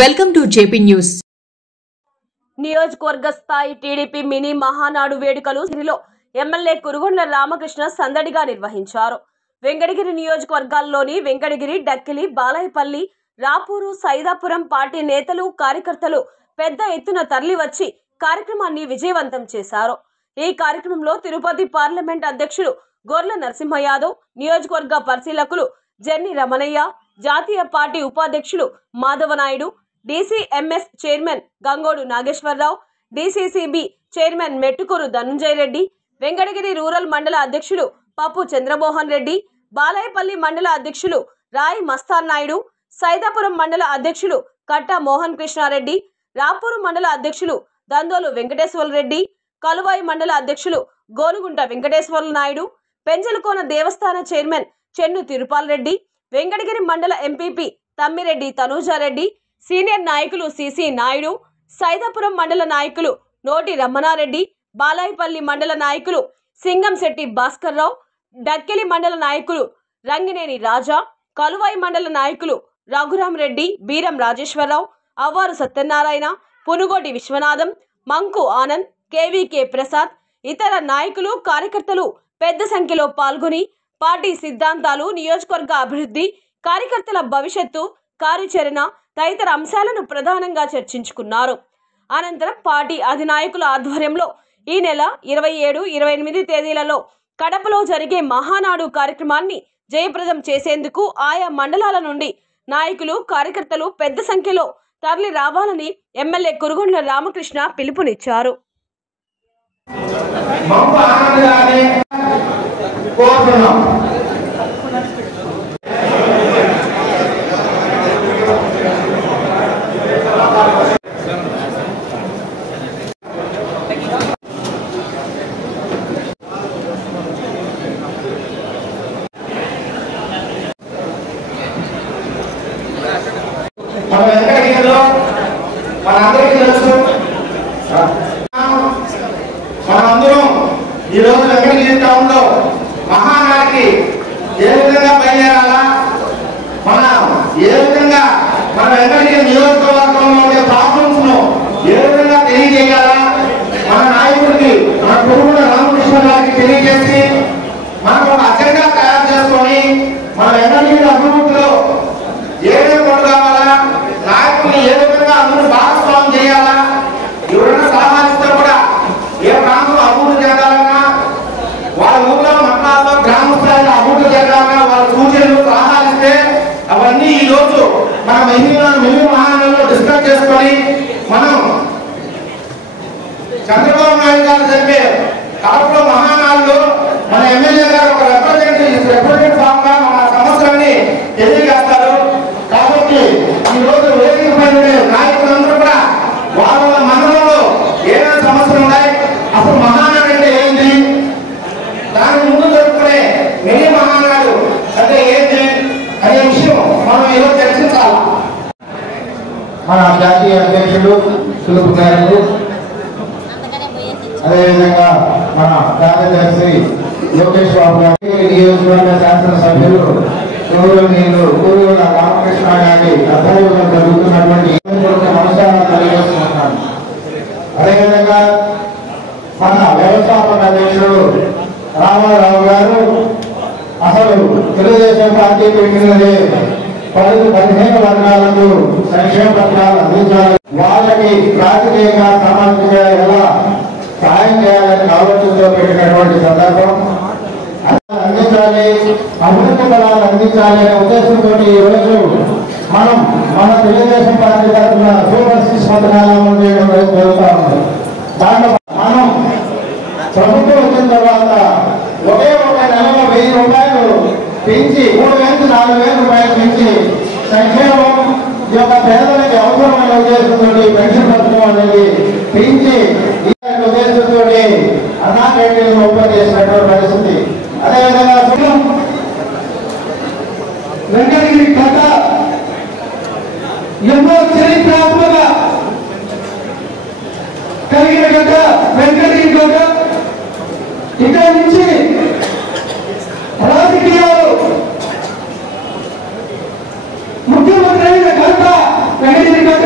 Welcome to JP news. నియోజకవర్గ స్థాయి TDP mini Mahanadu వేడుకలు సిరిలో ఎమ్మెల్యే కురుగొండ్ల రామకృష్ణ సందడిగా నిర్వహించారు. వెంకటగిరి నియోజకవర్గాల్లోని వెంకటగిరి, డక్కిలి, బాలాయపల్లి, రాపూరు, సైదాపురం పార్టీ నేతలు, కార్యకర్తలు పెద్ద ఎత్తున తరలివచ్చి కార్యక్రమాన్ని విజయవంతం చేశారు. ఈ కార్యక్రమంలో తిరుపతి పార్లమెంట్ అధ్యక్షులు గొర్ల నరసింహ యాదవ్, నియోజకవర్గ పరిశీలకులు జెన్ని రమణయ్య, జాతీయ పార్టీ ఉపాధ్యక్షులు Madhava Naidu, DCMS chairman Gangodu Nageswara Rao, DCCB chairman Mettukuru Dhanunjaya Reddy, Venkatagiri rural మండల అధ్యక్షులు పప్పు చంద్రమోహన్ రెడ్డి, బాలాయపల్లి మండల అధ్యక్షులు రాయి మస్తాన్ నాయుడు, సైదాపురం మండల అధ్యక్షులు కట్ట మోహన్ కృష్ణారెడ్డి, రాపూరు మండల అధ్యక్షులు దందోలు వెంకటేశ్వర రెడ్డి, కలువాయి మండల అధ్యక్షులు గోనుగుంట వెంకటేశ్వర నాయుడు, పెంజలకోన దేవస్థాన చైర్మన్ చెన్ను తిరుపాల్ రెడ్డి, వెంకటగిరి మండల ఎంపీపీ తమ్మిరెడ్డి తనూజారెడ్డి, సీనియర్ నాయకులు సిసి నాయుడు, సైదాపురం మండల నాయకులు నోటి రమణారెడ్డి, బాలాయపల్లి మండల నాయకులు సింగంశెట్టి భాస్కర్ రావు, డక్కెలి మండల నాయకులు రంగినేని రాజా, కలువాయి మండల నాయకులు రఘురాం రెడ్డి, బీరం రాజేశ్వరరావు, అవ్వారు సత్యనారాయణ, పునుగోటి విశ్వనాథం, మంకు ఆనంద్, కేవీకే ప్రసాద్, ఇతర నాయకులు, కార్యకర్తలు పెద్ద సంఖ్యలో పాల్గొని పార్టీ సిద్ధాంతాలు, నియోజకవర్గ అభివృద్ధి, కార్యకర్తల భవిష్యత్తు కార్యాచరణ తదితర అంశాలను ప్రధానంగా చర్చించుకున్నారు. అనంతరం పార్టీ అధినాయకుల ఆధ్వర్యంలో ఈ నెల 27, 28 తేదీలలో కడపలో జరిగే మహానాడు కార్యక్రమాన్ని జయప్రదం చేసేందుకు ఆయా మండలాల నుండి నాయకులు, కార్యకర్తలు పెద్ద సంఖ్యలో తరలి రావాలని ఎమ్మెల్యే కురుగొండ్ల రామకృష్ణ పిలుపునిచ్చారు. మన వెంకటగిరిలో మనందరికీ తెలుసు, మనందరం ఈరోజు వెంకటగిరి టౌన్ లో మహానాడికి ఏ విధంగా బయలుదేరాలా, ఏ విధంగా మన వెంకటగిరి నియోజకవర్గంలో ఉండే ప్రాబ్లమ్స్ ను ఏ విధంగా తెలియజేయాలా, మన నాయకుడికి మన కురుగొండ్ల రామకృష్ణ గారికి తెలియజేసి మనం ఒక అజెండా తయారు చేసుకొని మన వెంకటగిరి అభివృద్ధిలో ఏమేమి పనులు కావాలా, నాయకుల్ని ఏ విధంగా అందరూ భాగస్వామ్యం చేయాలా, ఎవరైనా సలహాలిస్తే కూడా ఏ ప్రాంతంలో అభివృద్ధి జరగాలన్నా, వాళ్ళ ఊళ్ళో మండలాల్లో గ్రామ స్థాయిలో అభివృద్ధి జరగాలన్నా వాళ్ళ సూచనలు సలహాలిస్తే అవన్నీ ఈ రోజు మన మినీ మహానాడులో డిస్కస్ చేసుకొని మనం చంద్రబాబు నాయుడు గారు జరిపే కడపలో మహానాడులో మన ఎమ్మెల్యే గారు ఒక రిప్రజెంటేటివ్ ఫామ్ గా మన సమస్యలన్నీ తెలియజేస్తారు. కాబట్టి ఈ రోజు వేదిక పైన నాయకులందరూ కూడా వాళ్ళ మండలంలో ఏమైనా సమస్యలు ఉన్నాయి, అప్పుడు మహానాడు అంటే ఏంటి, దాని ముందు జరుపుకునే మినీ మహానాడు అంటే ఏంటి అనే విషయం మనం ఈరోజు చర్చించాలి. మన జాతీయ అధ్యక్షులు సులుపు గారు, అదేవిధంగా మన కార్యదర్శి లోకేష్ బాబు గారి, నియోజకవర్గ శాసనసభ్యులు కురుగొండ్ల రామకృష్ణ గారి అధ్వర్యంలో జరుగుతున్నటువంటి నమస్కారాలు తెలియజేస్తున్నాను. అదేవిధంగా మన వ్యవస్థాపక అధ్యక్షుడు రామారావు గారు అసలు తెలుగుదేశం పార్టీ పెట్టినదే 15 వర్గాలకు సంక్షేమ పత్రాలు అందించాలి, వాళ్ళకి రాజకీయ సామాజిక ఎలా సహాయం చేయాలని ఆలోచనతో పెట్టినటువంటి సందర్భం అందించాలి, అభివృద్ధి ఫలాలు అందించాలి అనే ఉద్దేశంతో ఈ రోజు మనం మన తెలుగుదేశం పార్టీ తరఫున సూపర్ 6 పథకాలను చేయడం జరుగుతూ ఉంది. దాంట్లో మనం ప్రభుత్వం వచ్చిన తర్వాత ఒకే ఒక నెలలో 1000 రూపాయలు పెంచి 3000 నుంచి 4000 రూపాయలు పెంచి సంక్షేమం ఈ యొక్క పేదలకి అవసరమైన ఉద్దేశంతో పెన్షన్ పథకం అనేది పెంచి ఈ ఉద్దేశంతో అన్నా క్యాంటీన్లు ఓపెన్ చేసినటువంటి పరిస్థితి. అదేవిధంగా వెంకటగిరి కథ ఎన్నో చరిత్రాత్మక కలిగిన కథ వెంకటగిరి కథ. ఇక్కడ నుంచి రాజకీయాలు ముఖ్యమంత్రి అయిన ఘనత వెంకటగిరి కథ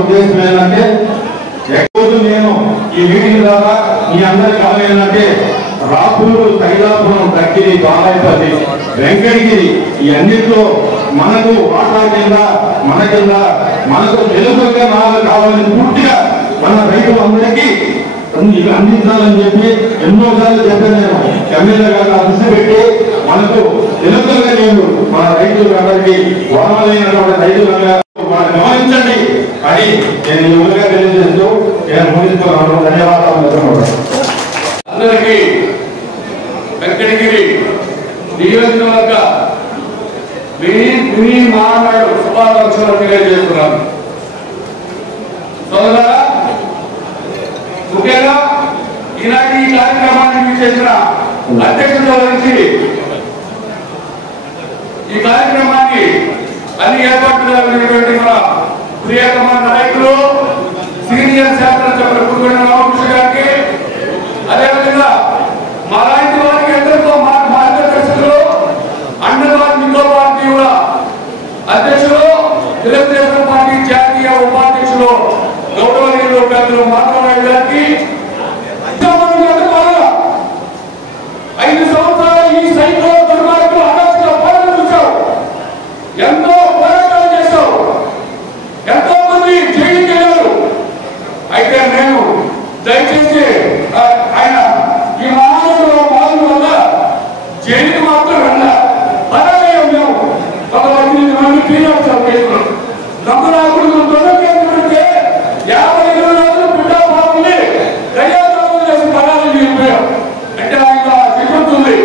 ఉద్దేశం ఏంటంటే ఎక్కువ నేను ఈ మీటింగ్ ద్వారా మీ అందరికి ఏంటంటే రాపూరు, తైలాపురం, దక్కిలి, బాలాయపల్లి, వెంకటగిరి ఈ అన్నింటిలో మనకు వాటా కింద మనకు తెలుగుగా కావాలని పూర్తిగా మన రైతులందరికీ ఇవి అందించాలని చెప్పి ఎన్నోసార్లు చెప్పాను. నేను ఎమ్మెల్యే గారు దృష్టి పెట్టి మనకు తెలుగుగా నేను మన రైతులందరికీ వరమైనటువంటి రైతులంగా గమనించండి అని నేను యువగా తెలియజేస్తూ నేను ముగిస్తున్నాను. ధన్యవాదాలు. అందరికీ వెంకటగిరి నియోజకవర్గ మినీ మహానాడు శుభాకాంక్షలు తెలియజేస్తున్నాను. సోదరా, ముఖ్యంగా ఈనాటి ఈ కార్యక్రమాన్ని చేసిన అధ్యక్షుల నుంచి ఈ కార్యక్రమాన్ని అన్ని ఏర్పాట్లు జరిగినటువంటి మన ప్రియతమ నాయకులు సీనియర్ శాసనసభ్యులు పురుగొండ రామకృష్ణ గారికి, అదేవిధంగా మా లాంటి వారికి ఎందరితో మార్గదర్శకులు అన్నవారి పార్టీల అధ్యక్షులు, తెలుగుదేశం పార్టీ జాతీయ ఉపాధ్యక్షులు గౌరవనీయులు పెద్దలు మాధవరావు గారికి 5 సంవత్సరాలు ఈ సైకో దుర్మార్గులు అనాథగా పాలన చూశావు. ఎంతో పోరాటాలు చేశావు, ఎంతో మంది జైలుకి వెళ్ళారు. అయితే నేను దయచేసి ఆయన ఈ మహానగరంలో పాలన వల్ల జైలుకి మాత్రం వెళ్ళా పరాలయం మేము ఒక 18 మంది పీరియడ్ చేసుకున్నాం. నమ్మనాకుడు దొరకేందుకంటే 50 రోజులు బిడ్డ బాబుని దయ్యాలు చేసి పరాలు వెళ్ళిపోయాం. అంటే ఆయన చెబుతుంది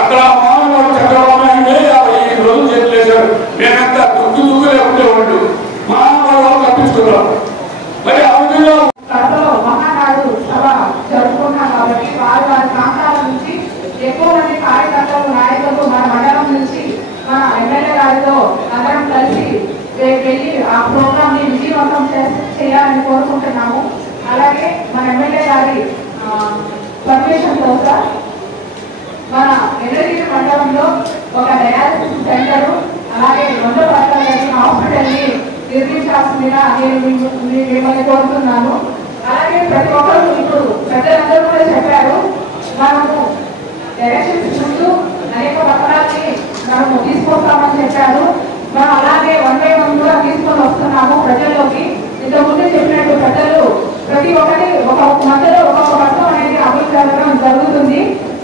అక్కడ మానవుడు చక్రవర్తి 55 రోజులు చెప్పలేశారు. నేనంతా దుగ్గులే ఉండేవాళ్ళు మానవుడు తప్పించుకున్నాం. మరి ఆ విధంగా మహానాడు సభ జరుపుకున్నాం కాబట్టి వారి ప్రాంతాల నుంచి ఎక్కువ మంది కార్యకర్తలు, నాయకులు మన మండలం నుంచి మన ఎమ్మెల్యే గారితో అందరం కలిసి వెళ్ళి ఆ ప్రోగ్రామ్ ని విజయవంతం చేయాలని కోరుకుంటున్నాము. అలాగే మన ఎమ్మెల్యే గారి పర్మిషన్ తో సార్ మన వెంకటగిరి మండలంలో ఒక డయాలసిస్ సెంటర్ అలాగే 2 పడకల హాస్పిటల్ ని నిర్మించాల్సిందిగా నేను మిమ్మల్ని కోరుతున్నాను. అలాగే ప్రతి ఒక్కరు ఇప్పుడు పెద్దలందరూ కూడా చెప్పారు, మనము ఎలక్షన్స్ ముందు అనేక పత్రాన్ని మనము తీసుకొస్తామని చెప్పారు. మనం అలాగే 1 by 1 కూడా తీసుకొని వస్తున్నాము ప్రజల్లోకి. ఇంతకుముందు చెప్పినట్టు పెద్దలు ప్రతి ఒక్కటి ఒక మధ్యలో ఒక్కొక్క పథకం అనేది అమలు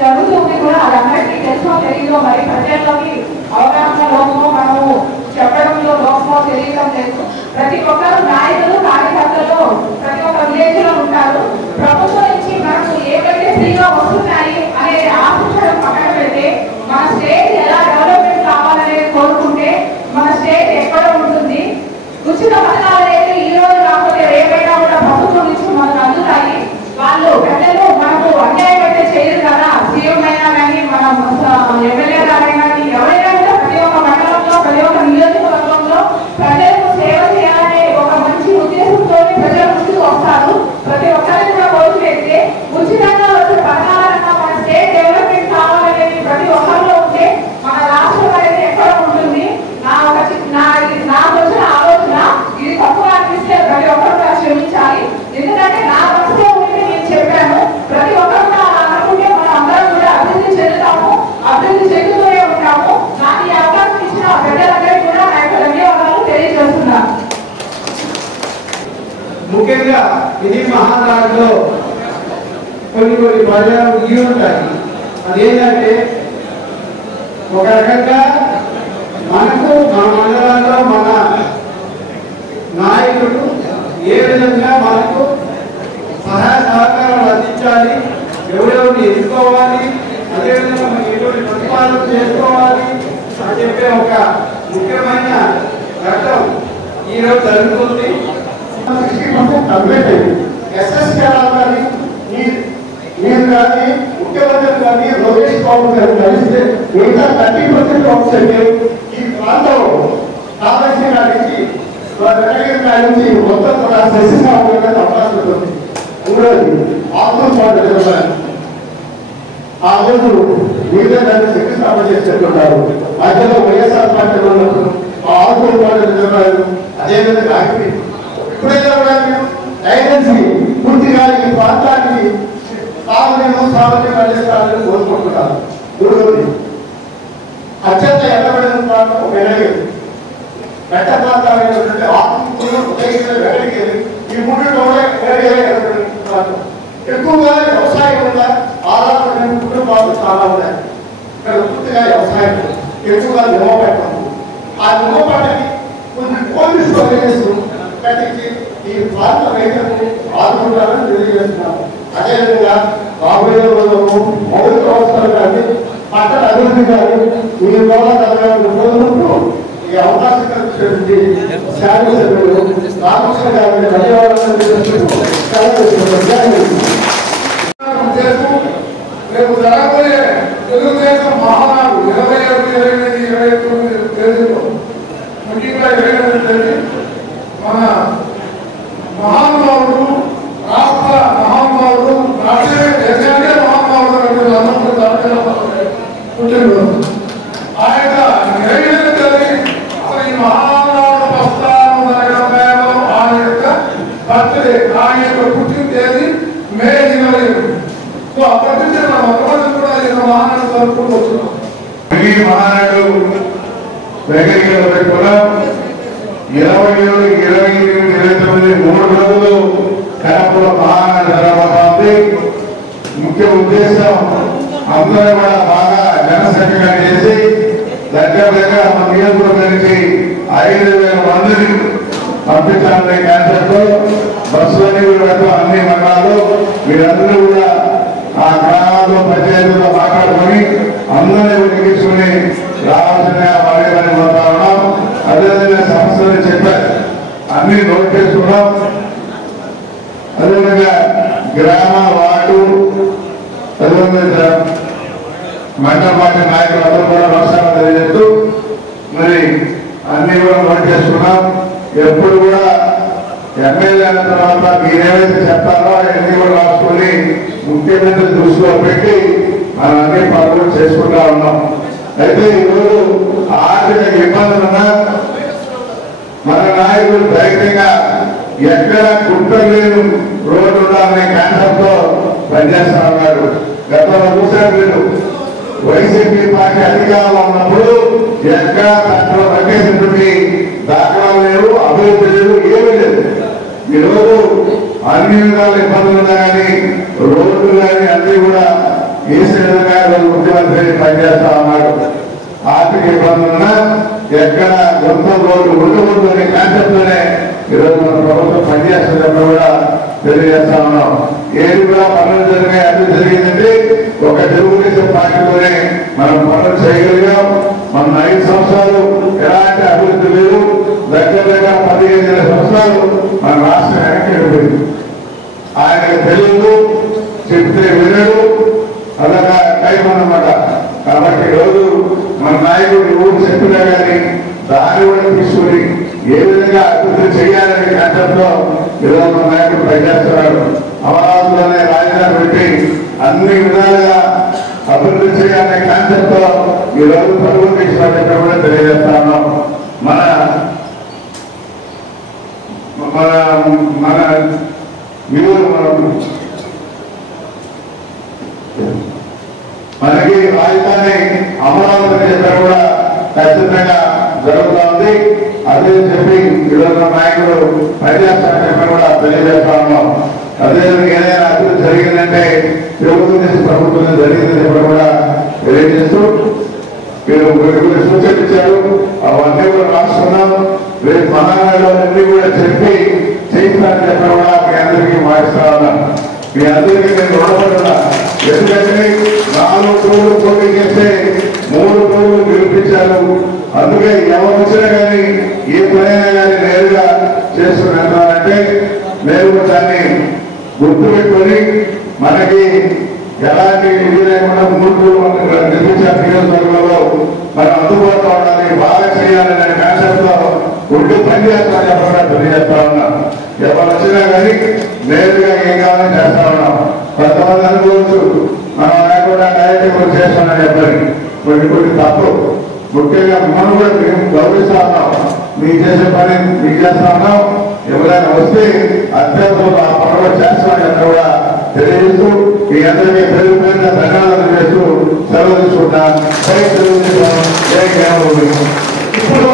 జరుగుతుంది కూడా. అది అందరికీ తెలుసో తెలియదో, మరి ప్రజల్లోకి అవగాహన లోపమో మనము చెప్పడంలో లోపమో తెలియడం లేదు. ప్రతి ఒక్కరు నాయకులు, కార్యకర్తలు ప్రతి ఒక్క విలేజ్ లో ఉంటారు. ప్రభుత్వం నుంచి మనకు ఏవైతే ఫ్రీగా వస్తున్నాయి అనేది ఆశించడం పక్కన పెడితే మన స్టేట్ ఎలా డెవలప్మెంట్ కావాలనేది కోరుకుంటే మన స్టేట్ ఎక్కడ ఉంటుంది. ఉచిత పథకాలు అనేది ఈ రోజు కాకపోతే రేపైనా కూడా ప్రభుత్వం నుంచి మనకు అందుతాయి. వాళ్ళు పెద్దలు మనకు అన్యాయం అయితే చేయరు కదా. సీఎం అయినా కానీ మన ఎమ్మెల్యే గారైనా ఎవరైనా కూడా ప్రతి ఒక్క మండలంలో ప్రతి ఒక్క నియోజకవర్గంలో ప్రజలకు సేవ చేయాలనే ఒక మంచి ఉద్దేశంతో ప్రజల ముందుకు వస్తారు. ప్రతి ఒక్కరిని కూడా కోరుకునేస్తే ఉచితంగా వచ్చే పథకాలన్నా మన స్టేట్ డెవలప్మెంట్ కావాలనేది ప్రతి ఒక్కరిలో ఉంటే మన రాష్ట్రం అనేది ఎక్కడ ఉంటుంది. నాకు వచ్చిన ఆలోచన ఇది తప్పుగా అనిపిస్తే ప్రతి ఒక్కరు కూడా క్షమించాలి. ఎందుకంటే నా మనసులో ఉంటే నేను చెప్పాను. ప్రతి ఒక్కరు కూడా అనుకుంటే మనం అందరం కూడా అభివృద్ధి చెందుతాము, అభివృద్ధి చెందుతూనే ఉంటాము. నాకు ఈ అవకాశం ఇచ్చిన ప్రజలందరికీ కూడా నా యొక్క ధన్యవాదాలు తెలియజేస్తున్నాను. ముఖ్యంగా ఇది మహానాడులో కొన్ని ప్రజలు ఇవి ఉంటాయి. అదేంటంటే ఒక రకంగా మనకు మన మండలంలో మన నాయకుడు ఏ విధంగా మనకు సహాయ సహకారాలు అందించాలి, ఎవరెవరిని ఎన్నుకోవాలి, అదేవిధంగా మనం ఎటువంటి ప్రతిపాదన చేసుకోవాలి అని చెప్పే ఒక ముఖ్యమైన ఘట్టం ఈరోజు జరుగుతుంది. 60% కంప్లీట్ అయింది. ఎస్ఎస్కే కానీ మీరు కానీ ముఖ్యమంత్రి కానీ లోకేష్ బాబు గారు కలిస్తే మిగతా 30% ఆప్షన్ ఈ ప్రాంతంలో కావాల్సిన నుంచి వెంకటగిరి నుంచి మొత్తం కూడా శశిగా ఉండడానికి అవకాశం ఉంటుంది. మూడోది ఆత్మస్వామి ఆ రోజు మీరే దాన్ని శంకుస్థాపన చేసేట్టున్నారు. మధ్యలో వైఎస్ఆర్ పార్టీ ఉన్నప్పుడు ఆ ఆత్మస్వామి అదేవిధంగా ఆగిపోయింది. ఇప్పుడే ప్రాంతం ఒక వెంకటగిరి, మెట్ట ప్రాంతాలైనటువంటి ఆత్మకూరు, ఉదయగిరి, వెంకటగిరి ఈ మూడింటిలో కూడా వెంకటగిరి ప్రాంతం. ఎక్కువగా వ్యవసాయం మీద ఆధారపడిన కుటుంబాలు చాలా ఉన్నాయి. ఇక్కడ పూర్తిగా వ్యవసాయం ఎక్కువగా నిమ్మ పెట్టడం, ఆ నిమ్మ పంటకి కొన్ని పోలీసు ప్రదేశం కట్టించి ఈ ప్రాంత రైతులకు ఆదుకుంటారని తెలియజేస్తున్నాము. అదేవిధంగా రాబోయే రోజులకు మౌలిక అవసరాలు కానీ పట్టణ అభివృద్ధి కానీ ఈ రోజులకు ఈ అవకాశం కల్పించేటువంటి శాసనసభ్యులు రామకృష్ణ గారిని ధన్యవాదాలు రేపు జరగబోయే తెలుగుదేశం మహానాడు 27, 28, 29 తేదీలో ముఖ్యంగా 27 తేదీ మన మహానుభావుడు, రాష్ట్ర మహానుభావుడు, దేశానికే మహానుభావుడు అందరూ పుట్టినరోజు. ఆ యొక్క 27 తేదీ అసలు ఈ మహానాడు ప్రస్థానం జరగడం కేవలం ఆయన యొక్క బర్త్డే, ఆయన యొక్క పుట్టిన తేదీ మే 27. సో అప్పటి నుంచి మనం మొట్టమొదటి కూడా ఈ మహానాడు జరుపుకుంటూ వస్తున్నాం. ఈ మహానాడు వెంకటగిరిలో పెట్టుకున్నాం. 27, 28, 29 3 రోజులు కడపలో మహానాడు జరగబోతోంది. ముఖ్య ఉద్దేశం అందరూ కూడా బాగా జనసంఖ్యగా చేసి దగ్గర మన నియోజకవర్గానికి 5,000 మందిని పంపించాలనే కాన్సెప్ట్ బస్సులన్నీ కూడా పెడతాం. అన్ని మండలాలు వీరందరూ కూడా ఆ గ్రామాల్లో పంచాయతీలో మాట్లాడుకొని అందరినీ ఎక్కించుకుని రావాల్సిన వాళ్ళని పోతా ఉన్నాం. అదేవిధంగా సమస్యలు చెప్పారు, అన్ని నోట్ చేసుకున్నాం. అదేవిధంగా గ్రామ వార్డు అదేవిధంగా మండల పార్టీ నాయకులు అందరూ కూడా నమస్కారం తెలియజేస్తూ మరి అన్ని కూడా నోట్ చేసుకున్నాం. ఎప్పుడు కూడా ఎమ్మెల్యే అయిన తర్వాత మీరేమైతే చెప్తారో అవన్నీ కూడా రాసుకొని ముఖ్యమంత్రి దృష్టిలో పెట్టి మనం అన్ని పనులు చేసుకుంటా ఉన్నాం. అయితే ఈరోజు ఆర్థిక ఇబ్బందులున్నా మన నాయకులు ధైర్యంగా ఎక్కడ కుట్రలేని రోడ్డు ఉండాలనే కాన్సెప్ట్ తో పనిచేస్తా ఉన్నారు. గతంలో చూశారు మీరు, వైసీపీ పార్టీ అధికారంలో ఉన్నప్పుడు ఎక్కడ తక్కువ తగ్గేసినటువంటి దాఖలాలు లేవు, అభివృద్ధి లేదు, ఏమీ లేదు. ఈరోజు అన్ని విధాల ఇబ్బందులు ఉన్నా కానీ రోడ్లు కానీ అన్ని కూడా వేసే విధంగా ముఖ్యమంత్రి పనిచేస్తా ఉన్నాడు. ఆర్థిక ఇబ్బందులున్నా ఎక్కడ సొంత రోడ్లు ఉండకూడదు అనే కాన్సెప్ట్ లోనే ఈరోజు మన ప్రభుత్వం పనిచేస్తున్నప్పుడు కూడా తెలియజేస్తా ఉన్నాం. ఏది కూడా పనులు జరిగాయి, అన్ని జరిగిందంటే ఒక తెలుగుదేశం పార్టీతోనే మనం పనులు చేయగలిగాం. మన 5 సంవత్సరాలు ఎలాంటి అభివృద్ధి లేదు. దగ్గర 15 సంవత్సరాలు మన రాష్ట్రం వెనక్కి వెళ్ళిపోయింది. ఆయనకు తెలియదు, చెప్తే వినడు, అలాగా టైం అన్నమాట. కాబట్టి ఈరోజు మన నాయకుడు ఊరు చెప్పినా కానీ దాన్ని కూడా తీసుకుని ఏ విధంగా అభివృద్ధి చేయాలనే కాన్సెప్ట్ లో ఈరోజు మన నాయకుడు పనిచేస్తున్నాడు. అమరావతిలోనే రాజధాని పెట్టి అన్ని విధాలుగా అభివృద్ధి చేయాలనే కాన్సెప్ట్ తో ఈరోజు పరుగులు తీసినట్టు కూడా తెలియజేస్తా ఉన్నాం. మన మనకి రాజధాని అమరావతి చెప్పిన కూడా ఖచ్చితంగా జరుగుతోంది. అదే చెప్పి ఈరోజు నాయకుడు పనిచేస్తారని చెప్పి కూడా తెలియజేస్తా ఉన్నాం. అదేవిధంగా ఏదైనా అభివృద్ధి జరిగిందంటే తెలుగుదేశం ప్రభుత్వం జరిగిందని చెప్పి కూడా తెలియజేస్తూ మీరు కొన్ని సూచనలు ఇచ్చారు, అవన్నీ కూడా రాసుకున్నాం. రేపు మహానాడులో అన్ని కూడా చెప్పి చేయిస్తారని చెప్పి కూడా మీ అందరికీ మాటిస్తా ఉన్నాను. మీ అందరికీ నేను రుణపడుతున్నా. ఎందుకంటే 4 టూర్లు పోటీ చేస్తే 3 టూర్లు గెలిపించారు. అందుకే ఎవరు వచ్చినా కానీ ఏ పనైనా కానీ నేరుగా చేసుకున్నారంటే మేము దాన్ని గుర్తుపెట్టుకొని మనకి ఎలాంటి ఇది లేకుండా 3 టూర్లు నిర్మించారు. నియోజకవర్గంలో మనం అందుబాటులో ఉండాలి, బాగా చేయాలనే కాన్సెప్ట్ లో ఉండి పనిచేస్తామని చెప్పకుండా తెలియజేస్తా ఉన్నాం. ఎవరు వచ్చినా కానీ నేరుగా ఏం కావాలని చేస్తా ఉన్నాం. కొంతమంది అనుకోవచ్చు మనం లేకుండా డైరెక్ట్ చేస్తామని చెప్పాలి. కొన్ని తప్పు. ముఖ్యంగా మనం కూడా మేము గౌరవిస్తా ఉన్నాం. మీకు చేసే పని మీకు చేస్తా ఉన్నాం. ఎవరైనా వస్తే అత్యంతం ఆ పనులు చేస్తామని చెప్పి కూడా తెలియజేస్తూ మీ అందరికీ పెరుగుతున్న ధన్యవాదాలు చేస్తూ సెలవు తీసుకుంటా. ఇప్పుడు